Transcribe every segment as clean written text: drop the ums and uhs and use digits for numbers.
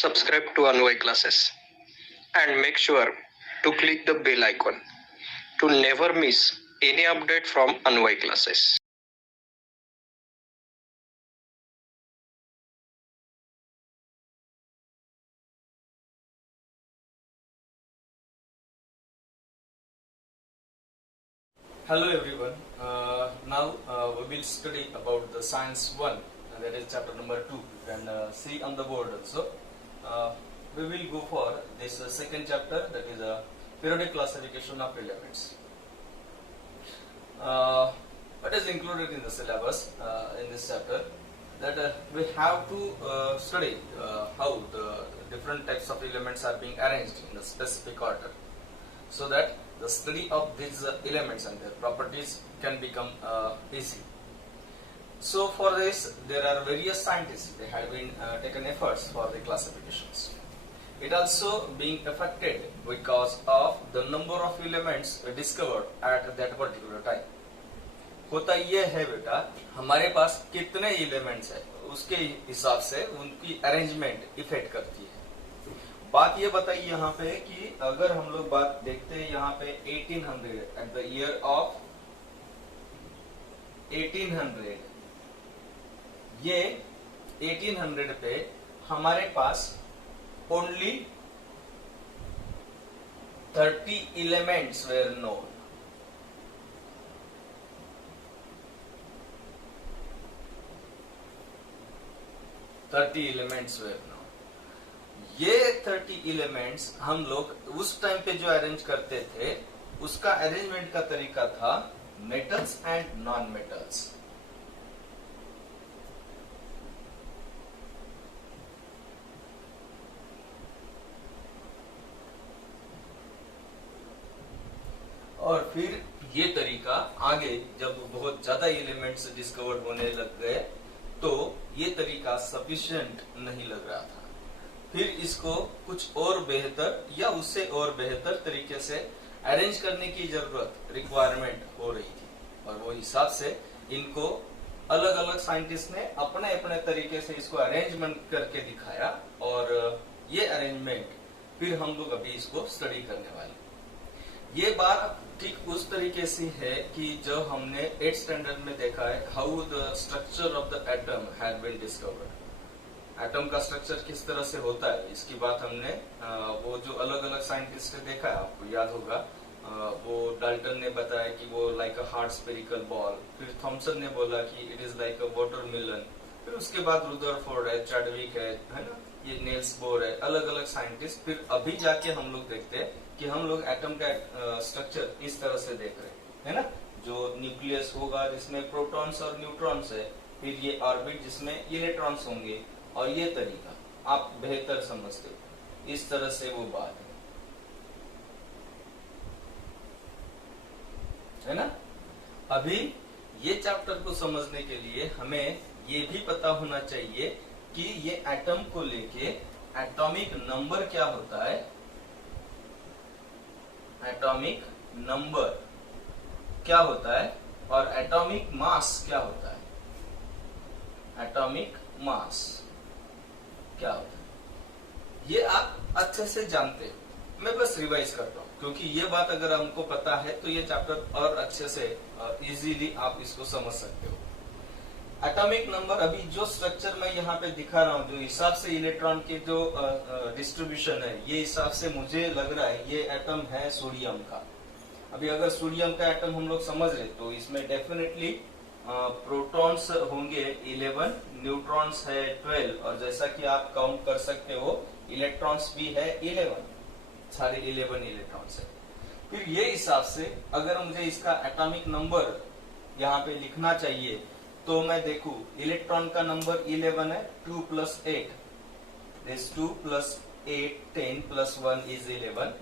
subscribe to Anvay Classes and make sure to click the bell icon to never miss any update from Anvay Classes. Hello everyone. Now we will study about the science 1, that is chapter number 2. You can see on the board also. We will go for this second chapter, that is periodic classification of elements. What is included in the syllabus in this chapter? That we have to study how the different types of elements are being arranged in a specific order, so that the study of these elements and their properties can become easy. So for this, there are various scientists. They have been taken efforts for the classifications. It also being affected because of the number of elements discovered at that particular time. होता यह है बेटा, हमारे पास कितने elements है उसके हिसाब से उनकी अरेंजमेंट इफेक्ट करती है. बात ये बताइए यहाँ पे कि अगर हम लोग बात देखते हैं यहाँ पे 1800 एट द ईयर ऑफ 1800, ये 1800 पे हमारे पास ओनली 30 एलिमेंट्स वेर नोन. ये 30 एलिमेंट्स हम लोग उस टाइम पे जो अरेंज करते थे, उसका अरेंजमेंट का तरीका था मेटल्स एंड नॉन मेटल्स. और फिर ये तरीका आगे जब बहुत ज्यादा एलिमेंट्स डिस्कवर होने लग गए तो ये तरीका सफिशिएंट नहीं लग रहा था. फिर इसको कुछ और बेहतर या उससे और बेहतर तरीके से अरेंज करने की जरूरत रिक्वायरमेंट हो रही थी, और वो हिसाब से इनको अलग अलग साइंटिस्ट ने अपने अपने तरीके से इसको अरेंजमेंट करके दिखाया. और ये अरेंजमेंट फिर हम लोग अभी इसको स्टडी करने वाले. ये बात ठीक उस तरीके से है कि जो हमने 8th स्टैंडर्ड में देखा है, how the structure of the atom had been discovered. Atom का स्ट्रक्चर किस तरह से होता है, इसकी बात हमने वो जो अलग अलग साइंटिस्ट ने देखा है, आपको याद होगा. वो डाल्टन ने बताया कि वो like a hard spherical ball. फिर थॉमसन ने बोला कि it is like a watermelon. फिर उसके बाद रुदरफोर्ड है, चैडविक है ना, ये नेल्स बोर है, अलग अलग साइंटिस्ट. फिर अभी जाके हम लोग देखते हैं कि हम लोग एटम का स्ट्रक्चर इस तरह से देख रहे हैं ना. जो न्यूक्लियस होगा जिसमें प्रोटॉन्स और न्यूट्रॉन्स है, फिर ये ऑर्बिट जिसमें इलेक्ट्रॉन्स होंगे, और ये तरीका आप बेहतर समझते हो. इस तरह से वो बात है ना. अभी ये चैप्टर को समझने के लिए हमें ये भी पता होना चाहिए कि ये एटम को लेके एटॉमिक नंबर क्या होता है, एटॉमिक नंबर क्या होता है, और एटॉमिक मास क्या होता है. एटॉमिक मास क्या होता है ये आप अच्छे से जानते हो. मैं बस रिवाइज करता हूँ, क्योंकि ये बात अगर हमको पता है तो ये चैप्टर और अच्छे से इजीली आप इसको समझ सकते हो. एटॉमिक नंबर, अभी जो स्ट्रक्चर मैं यहाँ पे दिखा रहा हूँ, जो हिसाब से इलेक्ट्रॉन के जो डिस्ट्रीब्यूशन है, ये हिसाब से मुझे लग रहा है ये एटम है सोडियम का. अभी अगर सोडियम का एटम हम लोग समझ रहे तो इसमें डेफिनेटली प्रोटॉन्स होंगे 11, न्यूट्रॉन्स है 12, और जैसा कि आप काउंट कर सकते हो इलेक्ट्रॉन्स भी है 11, सारे 11 इलेक्ट्रॉन्स है. फिर ये हिसाब से अगर मुझे इसका एटॉमिक नंबर यहाँ पे लिखना चाहिए तो मैं देखू इलेक्ट्रॉन का नंबर 11 है, 2 + 8 दिस 2 + 8 10 + 1 is 11.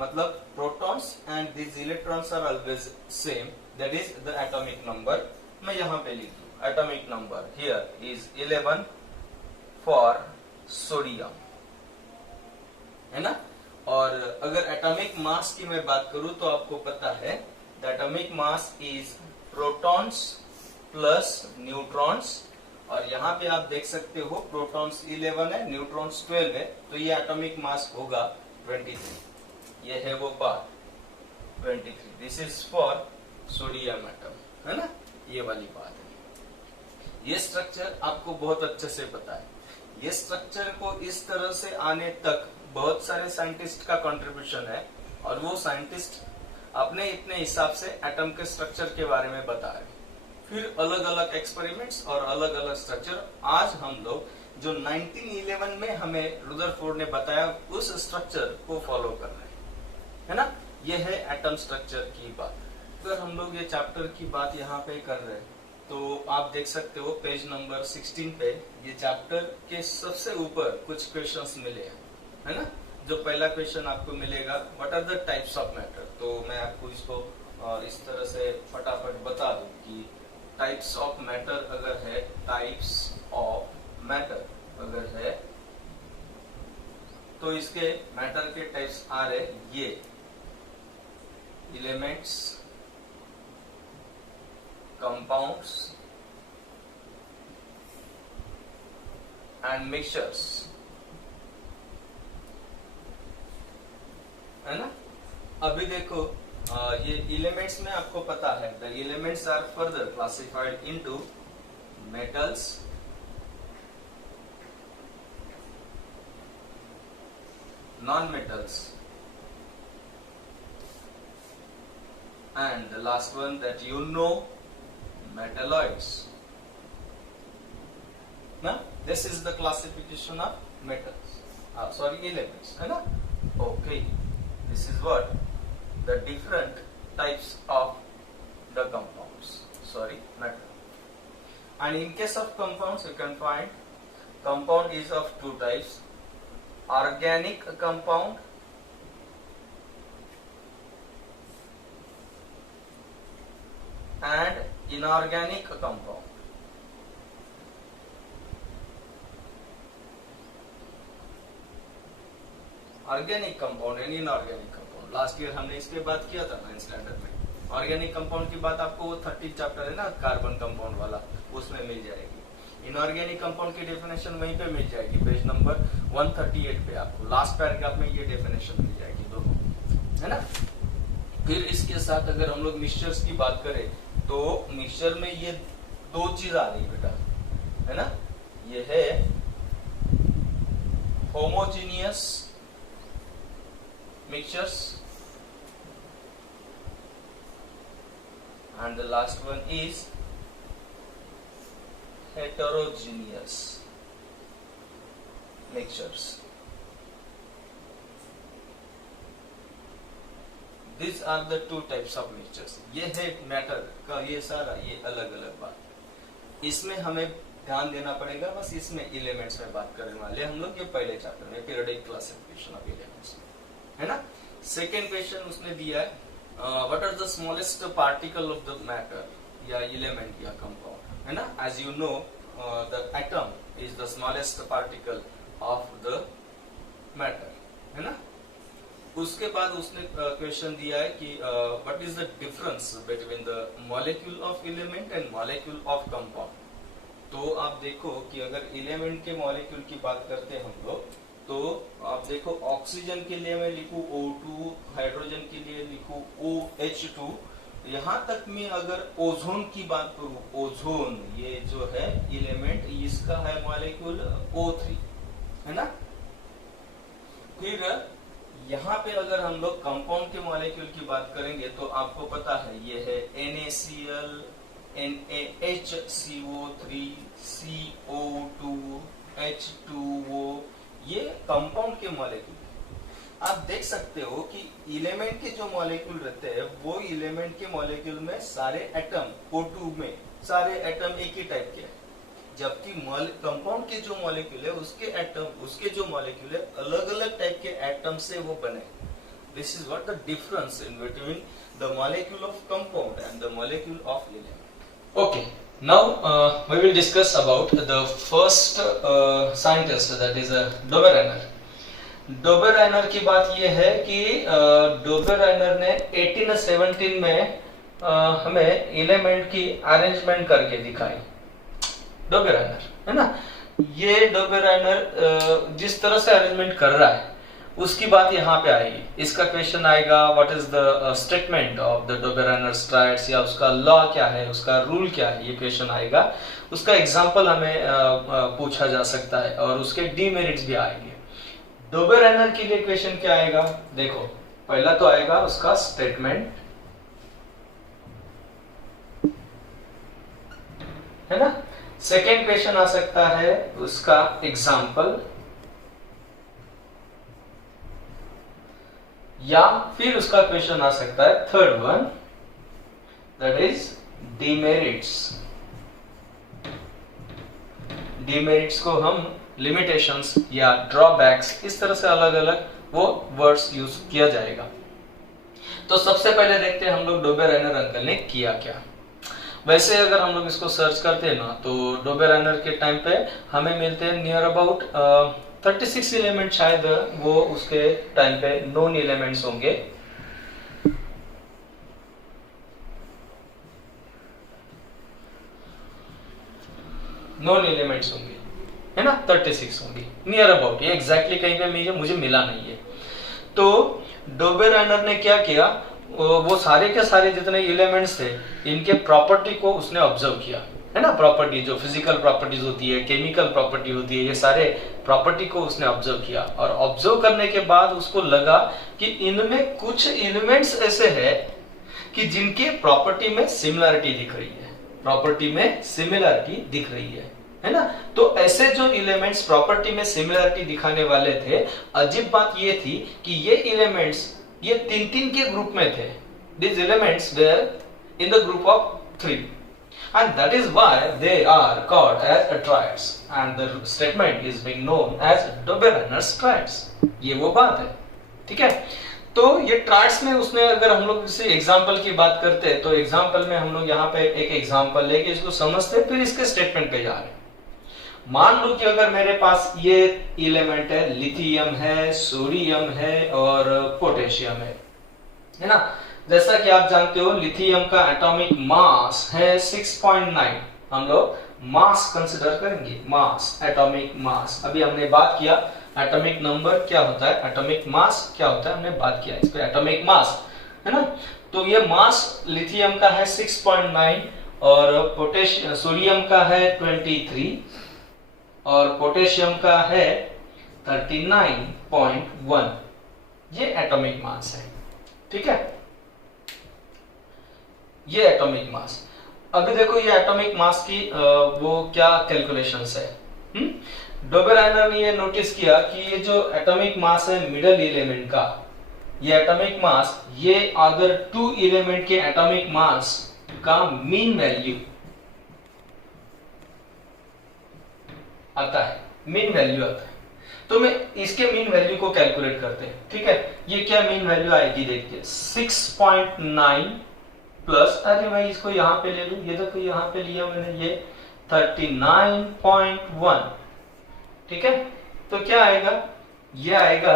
मतलब protons and this electrons are always same, that is the atomic number. मैं यहाँ पे लिख दूं atomic number here is 11 for sodium, है ना. और अगर एटॉमिक मास की मैं बात करूं तो आपको पता है the atomic mass is protons plus neutrons और यहाँ पे आप देख सकते हो प्रोटॉन्स 11 है, न्यूट्रॉन्स 12 है, तो ये एटॉमिक मास होगा 23। ये है वो बात 23। This is for sodium atom, है ना, ये वाली बात है। ये स्ट्रक्चर आपको बहुत अच्छे से पता है। ये स्ट्रक्चर को इस तरह से आने तक बहुत सारे साइंटिस्ट का कंट्रीब्यूशन है, और वो साइंटिस्ट अपने इतने हिसाब से एटम के स्ट्रक्चर के बारे में बता रहे हैं। फिर अलग अलग एक्सपेरिमेंट्स और अलग अलग स्ट्रक्चर, आज हम लोग जो 1911 में हमें रुदरफोर्ड ने बताया उस स्ट्रक्चर को फॉलो कर रहे हैं, है ना। ये है एटम स्ट्रक्चर की बात। अगर हम लोग ये चैप्टर की बात यहाँ पे कर रहे हैं तो आप देख सकते हो पेज नंबर 16 पे ये चैप्टर के सबसे ऊपर कुछ क्वेश्चंस मिले हैं, है ना। जो पहला क्वेश्चन आपको मिलेगा, what are the types of matter. तो मैं आपको इसको इस तरह से फटाफट बता दूं कि टाइप्स ऑफ मैटर अगर है, टाइप्स ऑफ मैटर अगर है तो इसके मैटर के टाइप्स आ रहे ये एलिमेंट्स, कंपाउंड्स एंड मिक्सचर्स, है ना। अभी देखो ये एलिमेंट्स में आपको पता है, the elements are further classified into metals, non metals, and the last one that you know, metalloids. Now this is the classification of metals, elements, है ना। Okay, this is what the different types of the compounds, metal. And in case of compounds you can find compound is of two types, organic compound and inorganic compound. Organic compound and inorganic compound, last year हमने इसके बात किया था 9th standard में। Organic compound की बात आपको वो 30 चैप्टर है ना, कार्बन कंपाउंड वाला, उसमें मिल जाएगी। इनऑर्गेनिक कंपाउंड की डेफिनेशन वहीं पे मिल जाएगी, पेज नंबर 138 पे आपको लास्ट पैराग्राफ में ये डेफिनेशन मिल जाएगी दोनों, है ना। फिर इसके साथ अगर हम लोग मिक्सचर्स की बात करें तो मिक्सचर में ये दो चीज आ रही बेटा, है ना। ये है homogeneous mixtures and the last one is heterogeneous mixtures. These are the two types of mixtures. ये है मैटर का ये सारा ये अलग अलग बात। इसमें हमें ध्यान देना पड़ेगा, बस इसमें एलिमेंट्स में बात करने वाले हम लोग, ये पहले चैप्टर में पीरियोडिक क्लासिफिकेशन ऑफ एलिमेंट्स, है ना। सेकेंड क्वेश्चन उसने दिया है what are the smallest particle of the matter या element या compound, है ना। as you know the atom is the smallest particle of the matter, है ना। उसके बाद उसने क्वेश्चन दिया है कि what is the difference between the molecule of element and molecule of compound। तो आप देखो कि अगर element के molecule की बात करते हैं हम लोग, तो आप देखो ऑक्सीजन के लिए मैं लिखूं O2, हाइड्रोजन के लिए लिखूं OH2, यहाँ तक में अगर ओजोन की बात करूं, ओजोन ये जो है एलिमेंट, इसका है मॉलिक्यूल O3, है ना। फिर यहाँ पे अगर हम लोग कंपाउंड के मॉलिक्यूल की बात करेंगे तो आपको पता है ये है NaCl, NaHCO3, CO2, H2O, ये कंपाउंड के मॉलिक्यूल। आप देख सकते हो कि एलिमेंट के जो मॉलिक्यूल रहते हैं वो एलिमेंट के मॉलिक्यूल में सारे एटम O2 में सारे एटम एक ही टाइप के हैं, जबकि कंपाउंड के जो मॉलिक्यूल है उसके एटम, उसके जो मॉलिक्यूल है अलग अलग टाइप के एटम से वो बने। This is what the difference in between the molecule of compound and the molecule of element. Okay, now we will discuss about the first scientist, that is Dobereiner. Dobereiner की बात यह है कि Dobereiner ने 1817 में हमें एलिमेंट की arrangement करके दिखाई, डोबेराइनर, है ना। ये डोबेराइनर जिस तरह से अरेंजमेंट कर रहा है उसकी बात यहाँ पे आएगी। इसका क्वेश्चन आएगा what is the statement of the Dobereiner triads, या उसका लॉ क्या है, उसका रूल क्या है, ये क्वेश्चन आएगा। उसका एग्जांपल हमें पूछा जा सकता है और उसके डीमेरिट्स भी आएंगे। डोबेराइनर के लिए क्वेश्चन क्या आएगा, देखो पहला तो आएगा उसका स्टेटमेंट, है ना। सेकेंड क्वेश्चन आ सकता है उसका एग्जाम्पल, या फिर उसका क्वेश्चन आ सकता है third one, that is demerits. Demerits को हम लिमिटेशंस या ड्रॉबैक्स, इस तरह से अलग अलग वो वर्ड्स यूज किया जाएगा। तो सबसे पहले देखते हैं हम लोग डोबेराइनर अंकल ने किया क्या। वैसे अगर हम लोग इसको सर्च करते हैं ना तो डोबेराइनर के टाइम पे हमें मिलते हैं नियर अबाउट 36 एलिमेंट, शायद वो उसके टाइम पे नोन एलिमेंट्स होंगे। नॉन एलिमेंट्स होंगे, है ना, 36 होंगे नियर अबाउट। ये एग्जैक्टली कहीं पे मुझे मिला नहीं है। तो डोबेराइनर ने क्या किया, वो सारे के सारे जितने एलिमेंट्स थे इनके प्रॉपर्टी को उसने ऑब्जर्व किया, है ना। प्रॉपर्टी जो फिजिकल प्रॉपर्टीज होती है, केमिकल प्रॉपर्टी होती है, ये सारे प्रॉपर्टी को उसने ऑब्जर्व किया। और ऑब्जर्व करने के बाद उसको लगा कि इनमें कुछ एलिमेंट्स ऐसे हैं कि जिनके प्रॉपर्टी में सिमिलरिटी दिख रही है, प्रॉपर्टी में सिमिलरिटी दिख रही है ना। तो ऐसे जो एलिमेंट्स प्रॉपर्टी में सिमिलरिटी दिखाने वाले थे, अजीब बात ये थी कि ये एलिमेंट्स ये तीन के ग्रुप में थे। These elements were in the group of 3 and that is why they are called as triads and the statement is being known as Dobereiner's triads। ये वो बात है, ठीक है। तो ये ट्रायड्स में उसने, अगर हम लोग किसी एग्जांपल की बात करते हैं तो एग्जांपल में हम लोग यहाँ पे एक एग्जांपल लेके इसको समझते फिर इसके स्टेटमेंट पे जा रहे हैं। मान लो कि अगर मेरे पास ये एलिमेंट है, लिथियम है, सोडियम है और पोटेशियम है ना। जैसा कि आप जानते हो लिथियम का एटॉमिक मास है 6.9। हम लोग मास कंसीडर करेंगे, मास, एटॉमिक मास। अभी हमने बात किया एटॉमिक नंबर क्या होता है, एटॉमिक मास क्या होता है, हमने बात किया इस पे, एटॉमिक मास, है ना। तो ये मास लिथियम का है 6.9 और सोडियम का है 23 और पोटेशियम का है 39.1। ये एटॉमिक मास है, ठीक है, ये एटॉमिक मास। अभी देखो ये एटॉमिक मास की वो क्या कैलकुलेशंस है। डोबेराइनर ने ये नोटिस किया कि ये जो एटॉमिक मास है मिडल एलिमेंट का, ये एटॉमिक मास, ये अगर 2 एलिमेंट के एटॉमिक मास का मीन वैल्यू आता है, मीन वैल्यू आता है, तो मैं इसके मीन वैल्यू को कैलकुलेट करते हैं, ठीक है। ये क्या मीन वैल्यू आएगी देखिए 6.9 प्लस, अरे मैं इसको यहाँ पे ले लूं, ये देखो यहाँ पे लिया मैंने, ये 39.1, ठीक है। तो क्या आएगा, ये आएगा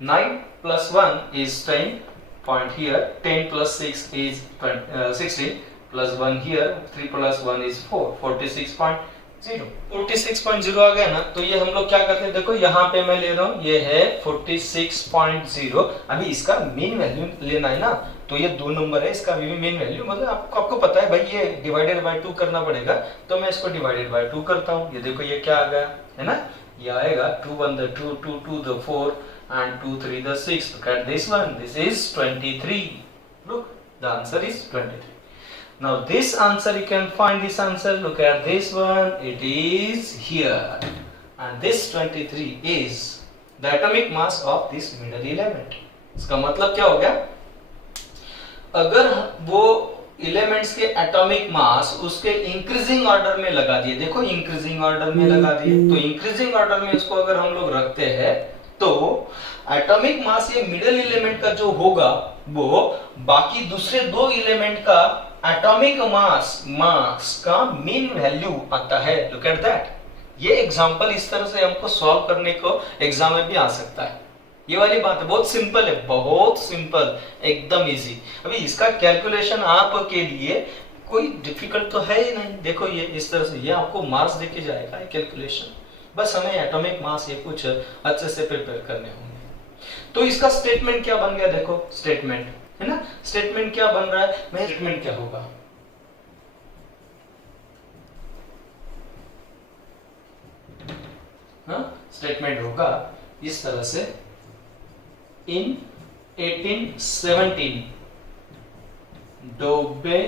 9 plus 1 is 10 point here, 10 plus 6 is 16 plus 1 here, 3 plus 1 is 4, 46.0 आ गया ना। तो ये हम लोग क्या करते हैं, देखो यहाँ पे मैं ले रहा हूँ, ये है 46.0। अभी इसका मीन वैल्यू लेना है ना, तो ये 2 नंबर है, इसका भी मीन वैल्यू, मतलब आपको पता है भाई ये डिवाइडेड बाय 2 करना पड़ेगा, तो मैं इसको डिवाइडेड बाय 2 करता हूँ। ये देखो ये क्या आ गया, है ना, ये आएगा 2 1 the 2, 2 2 the 4 and 2 3 the 6। Look at this one, this is 23। Look, the answer is 23। Now this answer, you can find this answer, look at this one, it is here, and this 23 is the atomic mass of this middle element। इसका मतलब क्या हो गया, अगर वो elements के atomic mass उसके increasing order में लगा दिए, देखो इंक्रीजिंग ऑर्डर में लगा दिए, तो इंक्रीजिंग ऑर्डर में इसको अगर हम लोग रखते हैं तो एटॉमिक मास ये मिडिल एलिमेंट का जो होगा वो बाकी दूसरे 2 एलिमेंट का एटॉमिक मास का मीन वैल्यू आता है। Look at that. ये एग्जांपल इस तरह से हमको सॉल्व करने को एग्जाम में भी आ सकता है। ये वाली बात है, बहुत सिंपल है, बहुत सिंपल, एकदम इजी। अभी इसका कैलकुलेशन आपके लिए कोई डिफिकल्ट तो है ही नहीं। देखो ये इस तरह से ये आपको मार्क्स देके जाएगा कैलकुलेशन, बस हमें एटॉमिक मास ये कुछ अच्छे से प्रिपेयर करने होंगे। तो इसका स्टेटमेंट क्या बन गया, देखो स्टेटमेंट है ना, स्टेटमेंट क्या बन रहा है, मैं स्टेटमेंट क्या होगा, स्टेटमेंट होगा इस तरह से, इन 1817 डोबे,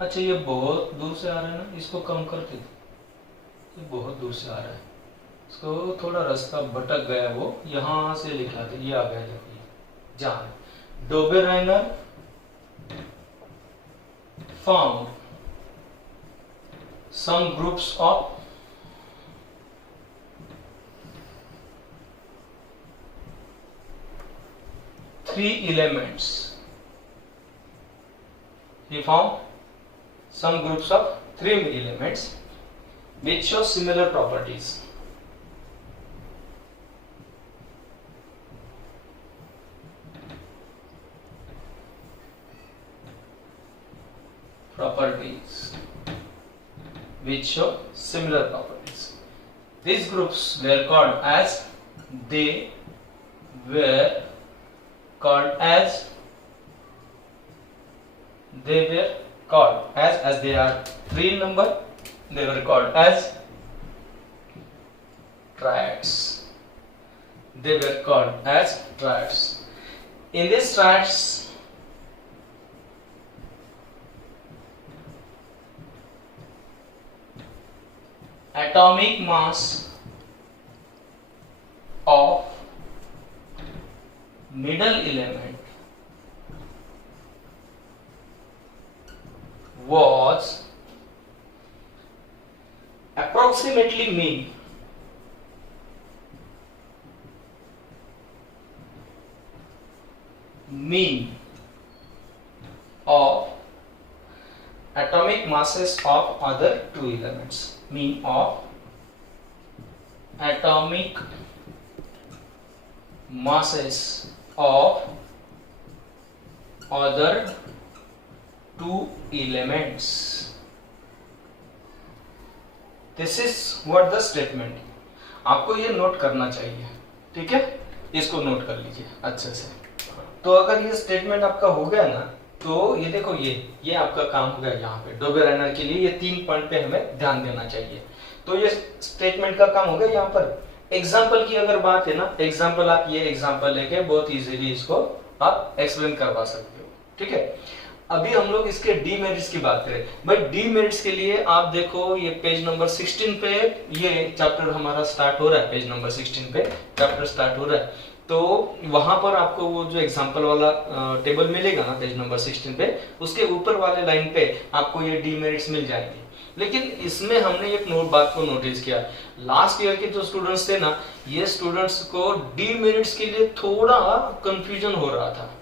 अच्छा ये बहुत दूर से आ रहा है ना, इसको कम कर दे, ये बहुत दूर से आ रहा है, इसको थोड़ा रास्ता भटक गया, वो यहां से लिखा था, ये आ गया, देखो जहां Dobereiner found some groups of three elements. He found some groups of three elements which show similar properties. Which show similar properties. These groups were called as they were called as they are three in number, they were called as triads. They were called as triads. In these triads, atomic mass of middle element was approximately mean of atomic masses of other two elements. Mean of atomic masses of other two elements. This is what the statement. आपको ये note करना चाहिए, ठीक है, इसको note कर लीजिए अच्छे से। तो अगर ये स्टेटमेंट आपका हो गया ना, तो ये देखो ये आपका काम हो गया। यहाँ पे डोबे राइनर के लिए ये 3 पॉइंट पे हमें ध्यान देना चाहिए। तो ये स्टेटमेंट का काम हो गया। यहाँ पर एग्जाम्पल की अगर बात है ना, एग्जाम्पल आप ये एग्जाम्पल लेके बहुत इजीली इसको आप एक्सप्लेन करवा सकते हो, ठीक है। अभी हम लोग इसके डीमेरिट्स की बात करें। भाई डीमेरिट्स के लिए आप देखो ये पेज नंबर 16 पे ये चैप्टर हमारा स्टार्ट हो रहा है। पेज नंबर 16 पे चैप्टर स्टार्ट हो रहा है। तो वहां पर आपको वो जो एग्जांपल वाला टेबल मिलेगा ना पेज नंबर 16 पे, उसके ऊपर वाले लाइन पे आपको ये डीमेरिट्स मिल जाएंगे। लेकिन इसमें हमने एक बात को नोटिस किया, लास्ट ईयर के जो स्टूडेंट्स थे ना, ये स्टूडेंट्स को डीमेरिट्स के लिए थोड़ा कंफ्यूजन हो रहा था।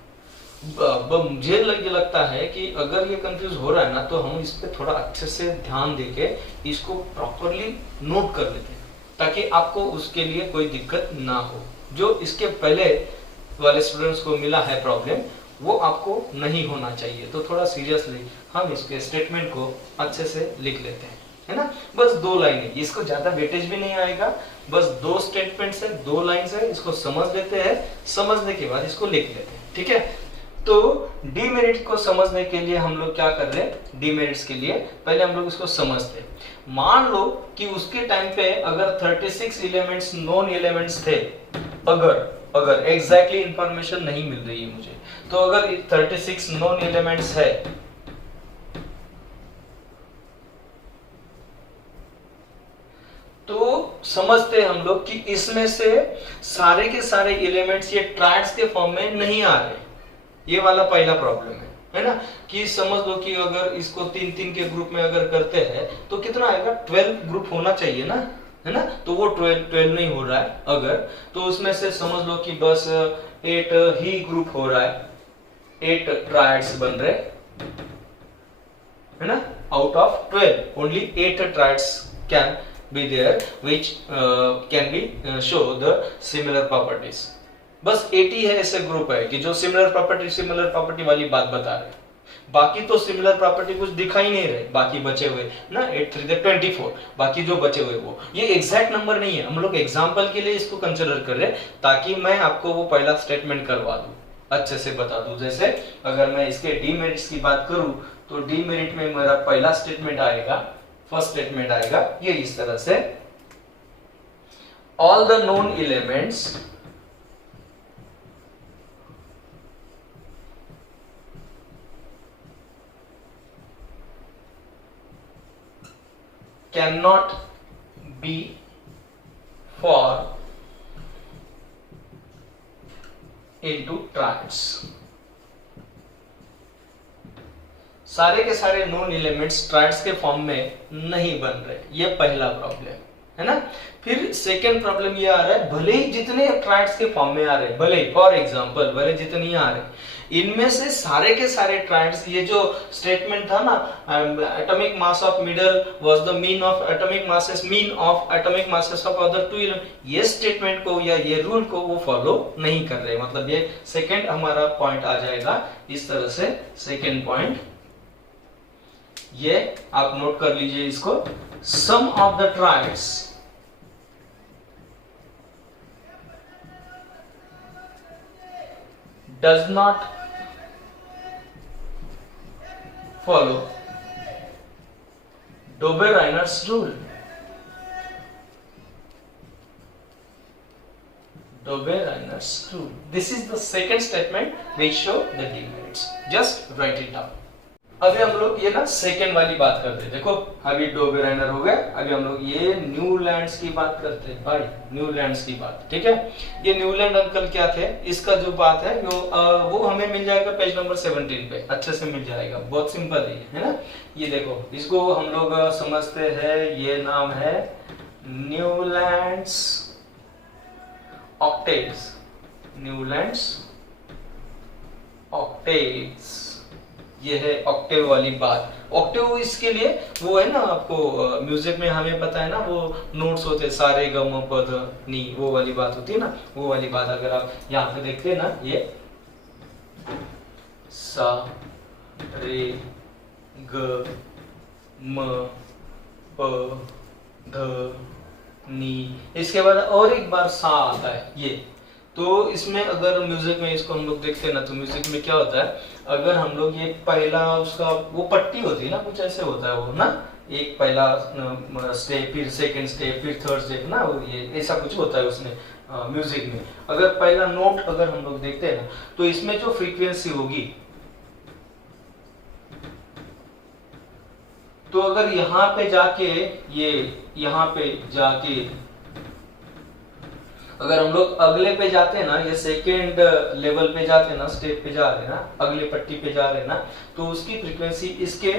मुझे लगता है कि अगर ये कंफ्यूज हो रहा है ना, तो हम इस पे थोड़ा अच्छे से ध्यान देके इसको प्रॉपरली नोट कर लेते हैं, ताकि आपको उसके लिए कोई दिक्कत ना हो। जो इसके पहले वाले स्टूडेंट्स को मिला है प्रॉब्लम, वो आपको नहीं होना चाहिए। तो थोड़ा सीरियसली हम इसके स्टेटमेंट को अच्छे से लिख लेते हैं, है ना। बस 2 लाइनें, इसको ज्यादा वेटेज भी नहीं आएगा, बस 2 स्टेटमेंट्स है, 2 लाइन्स है, इसको समझ लेते हैं, समझने के बाद इसको लिख लेते हैं, ठीक है। तो डीमेरिट को समझने के लिए हम लोग क्या कर रहे हैं, डीमेरिट्स के लिए पहले हम लोग इसको समझते हैं। मान लो कि उसके टाइम पे अगर 36 एलिमेंट्स नॉन एलिमेंट्स थे, अगर एग्जैक्टली इंफॉर्मेशन नहीं मिल रही है मुझे, तो अगर 36 नॉन एलिमेंट्स है, तो समझते हैं हम लोग कि इसमें से सारे के सारे एलिमेंट्स ये ट्रायड्स के फॉर्म में नहीं आ रहे। ये वाला पहला प्रॉब्लम है ना, कि समझ लो कि अगर इसको 3-3 के ग्रुप में अगर करते हैं तो कितना आएगा, 12 ग्रुप होना चाहिए ना, है ना। तो वो 12 नहीं हो रहा है अगर, तो उसमें से समझ लो कि बस 8 ही ग्रुप हो रहा है, 8 ट्रायड्स बन रहे, है ना। Out of 12 only 8 triads can be there which can be show the similar properties. बस 80 है ऐसे ग्रुप है कि जो सिमिलर प्रॉपर्टी वाली बात बता रहे हैं, बाकी तो सिमिलर प्रॉपर्टी कुछ दिखाई नहीं रहे, बाकी बचे हुए ना 8 3 24, बाकी जो बचे हुए वो ये एग्जैक्ट नंबर नहीं है, हम लोग एग्जांपल के लिए इसको कंसीडर कर रहे हैं ताकि मैं आपको वो पहला स्टेटमेंट करवा दूं, अच्छे से बता दूं। जैसे अगर मैं इसके डीमेरिट्स की बात करूं तो डीमेरिट में मेरा पहला स्टेटमेंट आएगा, फर्स्ट स्टेटमेंट आएगा ये इस तरह से, all the known elements cannot be for into triads। सारे के सारे नोन एलिमेंट्स ट्राइड्स के फॉर्म में नहीं बन रहे, ये पहला प्रॉब्लम है ना। फिर सेकेंड प्रॉब्लम ये आ रहा है, भले ही जितने ट्राइड्स के फॉर्म में आ रहे, भले फॉर एग्जांपल भले जितने आ रहे, इनमें से सारे के सारे ट्राइड्स, ये जो स्टेटमेंट था ना, atomic mass of middle was the mean of atomic masses, mean of atomic masses of other two element, ये स्टेटमेंट को या ये रूल को वो फॉलो नहीं कर रहे, मतलब ये सेकंड हमारा पॉइंट आ जाएगा इस तरह से। सेकंड पॉइंट ये आप नोट कर लीजिए इसको, some of the triads does not follow Dobereiner's rule। Dobereiner's rule, this is the second statement which show the demerits, just write it down। अभी हम लोग ये ना सेकेंड वाली बात करते हैं, देखो अभी डोबेराइनर हो गया, अभी हम लोग ये न्यूलैंड्स की बात करते हैं भाई, न्यूलैंड्स की बात, ठीक है। ये न्यूलैंड अंकल क्या थे, इसका जो बात है वो हमें मिल जाएगा पेज नंबर 17 पे, अच्छे से मिल जाएगा, बहुत सिंपल है ना। ये देखो इसको हम लोग समझते हैं, ये नाम है न्यूलैंड्स ऑक्टेव्स, न्यूलैंड्स ऑक्टेव्स, ये है ऑक्टेव वाली बात। ऑक्टेव इसके लिए वो है ना, आपको म्यूजिक में हमें पता है ना, वो नोट्स होते हैं सारे ग म प ध नी, वो वाली बात होती है ना, वो वाली बात अगर आप यहाँ पे देखते हैं ना, ये सा रे ग म प ध नी, इसके बाद और एक बार सा आता है ये। तो इसमें अगर म्यूजिक में इसको हम लोग देखते हैं ना, तो म्यूजिक में क्या होता है, अगर हम लोग ये पहला उसका वो पट्टी होती है ना, कुछ ऐसे होता है वो ना, एक पहला स्टेप, फिर सेकंड स्टेप, फिर थर्ड स्टेप ना, ये ऐसा कुछ होता है उसमें म्यूजिक में। अगर पहला नोट अगर हम लोग देखते हैं ना, तो इसमें जो फ्रीक्वेंसी होगी, तो अगर यहाँ पे जाके ये यहाँ पे जाके अगर हम लोग अगले पे जाते हैं ना, ये सेकेंड लेवल पे जाते हैं ना, स्टेप पे जा रहे हैं ना, अगले पट्टी पे जा रहे हैं ना, तो उसकी फ्रीक्वेंसी इसके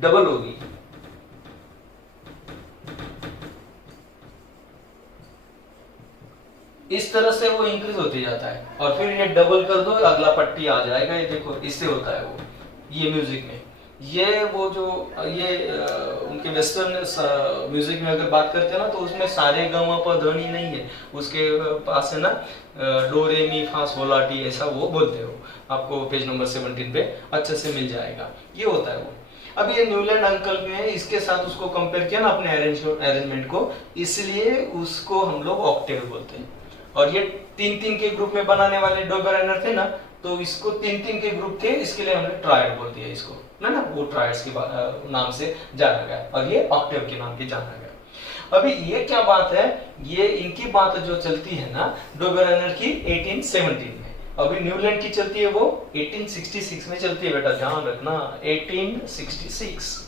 डबल होगी। इस तरह से वो इंक्रीज होते जाता है, और फिर ये डबल कर दो, अगला पट्टी आ जाएगा, ये देखो इससे होता है वो, ये म्यूजिक में। ये वो जो ये उनके वेस्टर्न म्यूजिक में अगर बात करते हैं ना, तो उसमें सारे ग म प ध नी नहीं है, उसके पास है ना डो रे मी फा sol ला टी, ऐसा वो बोलते हो, आपको पेज नंबर 17 पे अच्छे से मिल जाएगा, ये होता है वो। अब ये न्यूलैंड अंकल ने इसके साथ उसको कंपेयर किया ना अपने अरेंजमेंट को, इसलिए उसको हम लोग ऑक्टेव बोलते हैं। और ये 3-3 के ग्रुप में बनाने वाले डोबेराइनर थे ना, तो इसको 3-3 के ग्रुप थे, इसके लिए हमने ट्रायड बोल दिया इसको ना, वो ट्रायड्स के नाम से जाना गया, और ये ऑक्टेव के नाम से जाना गया। अभी ये क्या बात है, ये इनकी बात जो चलती है ना डोबेराइनर की 1817 में, अभी न्यूलैंड की चलती है वो 1866 में चलती है, बेटा ध्यान रखना 1866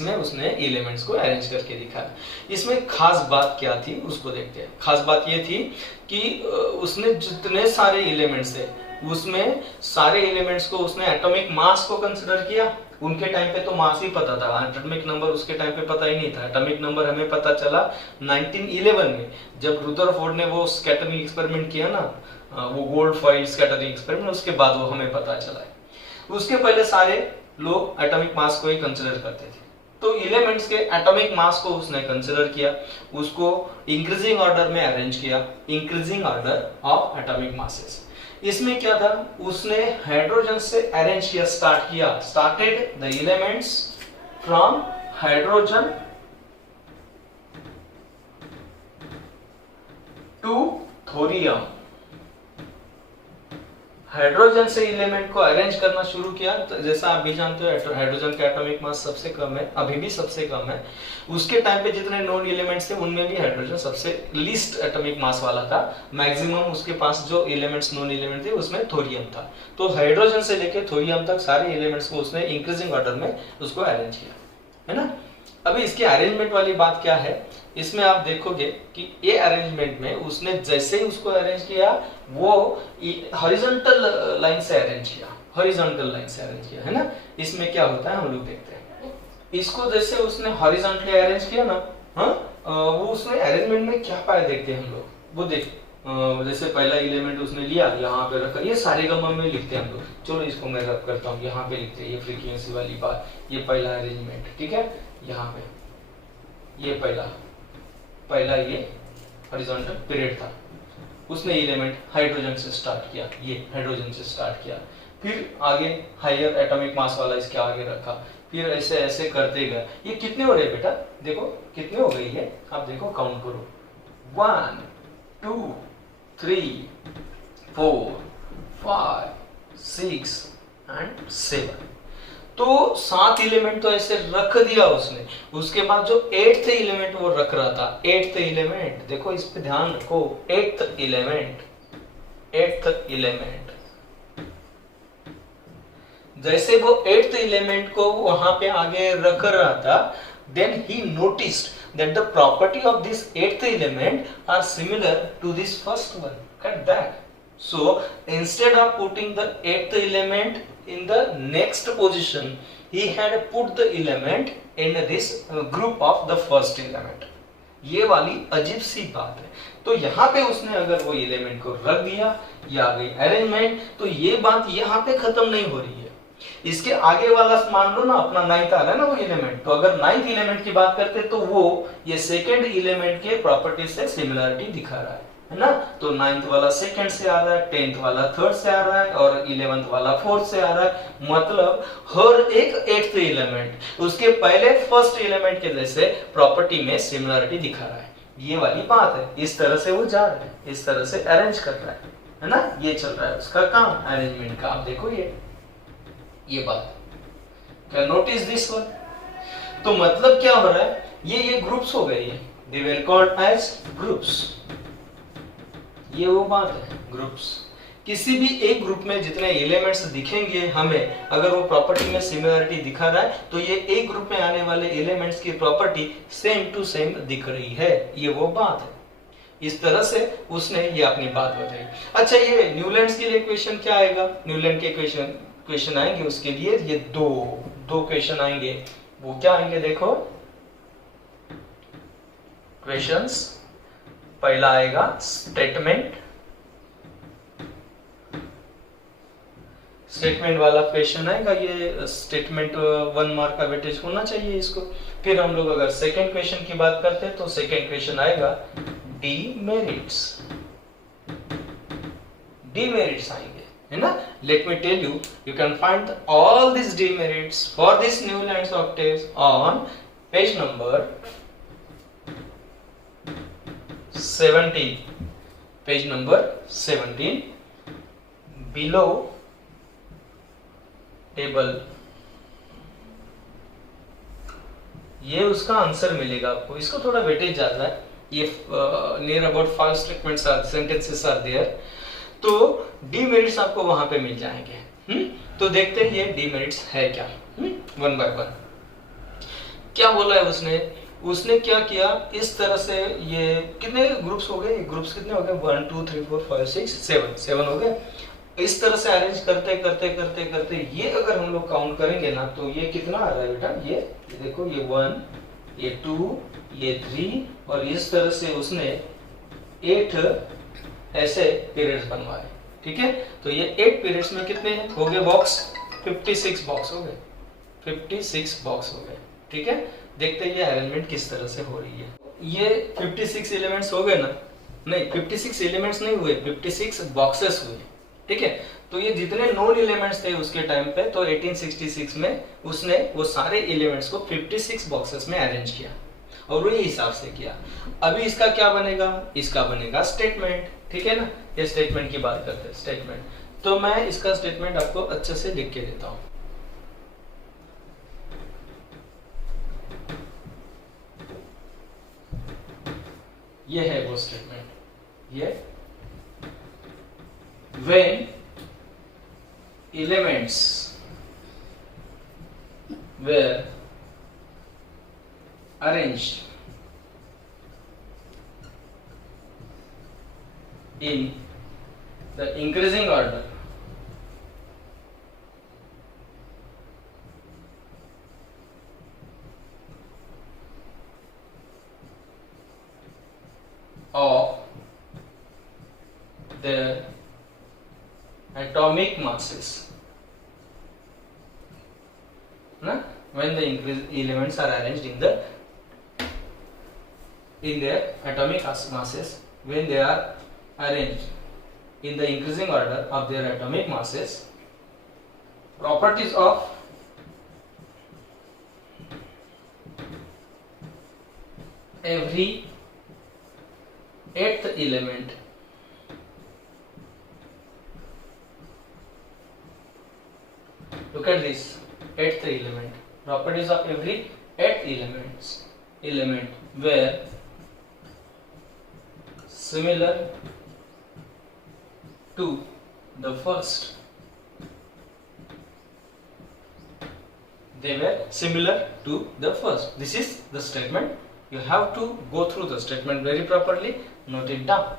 में उसने एलिमेंट्स को अरेंज करके दिखाया। इसमें खास बात क्या थी उसको देखते हैं। खास बात ये थी कि उसने जितने सारे एलिमेंट्स थे उसमें सारे एलिमेंट्स को उसने एटॉमिक मास को कंसीडर किया। उनके टाइम पे तो मास ही पता था, एटॉमिक नंबर उसके टाइम पे पता ही नहीं था। एटॉमिक नंबर हमें पता चला 1911 में, जब रुदरफोर्ड ने वो स्कैटरिंग एक्सपेरिमेंट किया ना, वो गोल्ड फॉइल स्कैटरिंग एक्सपेरिमेंट, उसके बाद वो हमें पता चला है। उसके पहले सारे लोग एटॉमिक मास को ही कंसीडर करते थे। तो एलिमेंट्स के एटॉमिक मास को उसने कंसीडर किया, उसको इंक्रीजिंग ऑर्डर में अरेंज किया, increasing order of atomic masses. इसमें क्या था, उसने हाइड्रोजन से अरेंज किया, started the elements from hydrogen to thorium. Hydrogen से एलिमेंट को अरेंज करना शुरू किया। तो जैसा आप भी जानते हो हाइड्रोजन का एटॉमिक मास सबसे कम है, अभी भी सबसे कम है। उसके टाइम पे जितने नोन एलिमेंट्स थे उनमें भी हाइड्रोजन सबसे लीस्ट एटॉमिक मास वाला था। मैक्सिमम उसके पास जो एलिमेंट्स नोन एलिमेंट थे उसमें थोरियम था। तो हाइड्रोजन से लेकर थोरियम तक सारे एलिमेंट्स को उसने इंक्रीजिंग ऑर्डर में उसको अरेंज किया, है ना। अभी इसके अरेंजमेंट वाली बात क्या है, इसमें आप देखोगे कि ये अरेंजमेंट में उसने जैसे ही उसको अरेंज किया वो हॉरिजॉन्टल लाइन से अरेंज किया, है ना। इसमें क्या होता है हम लोग देखते हैं। इसको जैसे उसने हॉरिजॉन्टली अरेंज किया ना, वो उसमें अरेंजमेंट में क्या पाया देखते हैं हम लोग, वो देख जैसे पहला एलिमेंट उसने लिया, यहाँ पे रखा, ये सारे गमा में लिखते हैं हम लोग। चलो इसको मैं रब करता हूँ, यहाँ पे लिखते हैं ये फ्रीक्वेंसी वाली बात, ये पहला अरेंजमेंट, ठीक है। यहाँ पे ये पहला ये हॉरिजॉन्टल पीरियड था, उसने एलिमेंट हाइड्रोजन से स्टार्ट किया, ये हाइड्रोजन से स्टार्ट किया, फिर आगे हायर एटॉमिक मास वाला इसके आगे रखा, फिर ऐसे ऐसे करते गए। ये कितने हो रहे बेटा, देखो कितने हो गई है, आप देखो काउंट करो, 1 2 3 4 5 6 एंड 7। तो 7 एलिमेंट तो ऐसे रख दिया उसने। उसके बाद जो 8th एलिमेंट वो रख रहा था, 8th एलिमेंट देखो, इस पे ध्यान रखो, 8th एलिमेंट जैसे वो 8th एलिमेंट को वहां पे आगे रख रहा था, then he noticed that the property of this 8th element are similar to this first one. Cut that. So instead of putting the 8th element in the next position, he had put the element in this group of the first element. ये वाली अजीब सी बात है। तो यहाँ पे उसने अगर वो एलिमेंट को रख दिया, ये आ गई अरेंजमेंट, तो ये बात यहाँ पे खत्म नहीं हो रही है। इसके आगे वाला मान लो ना, अपना 9th आ रहा है ना वो एलिमेंट, तो अगर 9th एलिमेंट की बात करते तो वो ये सेकेंड एलिमेंट के प्रॉपर्टी से सिमिलरिटी दिखा रहा है ना। तो 9th वाला 2nd से आ रहा है, 10th वाला 3rd से आ रहा है और 11th वाला 4th से आ रहा है। मतलब हर एक 8th एलिमेंट उसके पहले फर्स्ट एलिमेंट के जैसे प्रॉपर्टी में सिमिलरिटी दिखा रहा है। ये वाली बात है, इस तरह से वो जा रहा है, इस तरह से अरेंज कर रहा है ना। ये चल रहा है उसका काम अरेंजमेंट का। आप देखो ये बात क्या, नोटिस दिस वन। तो मतलब क्या हो रहा है, ये ग्रुप्स हो गए, दे वर कॉल्ड एज ग्रुप्स। ये वो बात है, ग्रुप्स। किसी भी एक ग्रुप में जितने एलिमेंट्स दिखेंगे हमें, अगर वो प्रॉपर्टी में सिमिलरिटी दिखा रहा है तो ये एक ग्रुप में आने वाले एलिमेंट्स की प्रॉपर्टी सेम टू सेम दिख रही है। ये वो बात है। इस तरह से उसने ये अपनी बात बताई। अच्छा, ये न्यूलैंड्स के लिए क्वेश्चन क्या आएगा, न्यूलैंड के क्वेश्चन आएंगे उसके लिए, ये दो क्वेश्चन आएंगे। वो क्या आएंगे देखो, क्वेश्चंस। पहला आएगा स्टेटमेंट वाला क्वेश्चन आएगा। ये स्टेटमेंट 1 मार्क का वेटेज होना चाहिए इसको। फिर हम लोग अगर सेकंड क्वेश्चन की बात करते हैं तो सेकंड क्वेश्चन आएगा डीमेरिट्स आएंगे, है ना। Let me tell you, you can find all this demerits for this Newlands octaves on page number 17, page number 17 below table. ये उसका आंसर मिलेगा आपको। इसको थोड़ा वेटेज ज्यादा है, ये near about 5 statements or sentences are there. तो डीमेरिट्स आपको वहां पे मिल जाएंगे। तो देखते हैं ये डीमेरिट्स है क्या, 1 बाय 1। क्या बोला है उसने क्या किया, इस तरह से ये कितने ग्रुप्स हो गए, ग्रुप्स कितने हो गए, 1 2 3 4 5 6 7 हो गए। इस तरह से अरेंज करते करते ये अगर हम लोग काउंट करेंगे ना, तो ये कितना आ रहा है बेटा, ये देखो, ये 1 ये 2 ये 3 और इस तरह से उसने 8 ऐसे पीरियड्स बनवाए। ठीक है, तो ये 8 पीरियड्स में कितने हो गए बॉक्स, 56 बॉक्स हो गए, 56 बॉक्स हो गए। ठीक है, देखते हैं ये अरेंजमेंट किस तरह से हो रही है। ये 56 एलिमेंट्स हो गए ना, नहीं 56 एलिमेंट्स नहीं हुए, 56 बॉक्सेस हुए। ठीक है। तो ये जितने नोन एलिमेंट्स थे उसके टाइम पे, तो 1866 में उसने वो सारे एलिमेंट्स को 56 बॉक्सेस में अरेंज किया और वही हिसाब से किया। अभी इसका क्या बनेगा, इसका बनेगा स्टेटमेंट, ठीक है ना। ये स्टेटमेंट की बात करते हैं, स्टेटमेंट। तो मैं इसका स्टेटमेंट आपको अच्छे से लिख के देता हूं। ये है वो स्टेटमेंट, ये when elements were arranged in the increasing order of their atomic masses, na? When the elements are arranged in their atomic masses, when they are arranged in the increasing order of their atomic masses, properties of every eighth element look at this, eighth element, properties of every eighth element were similar to the first. They were similar to the first. This is the statement. You have to go through the statement very properly, note it down.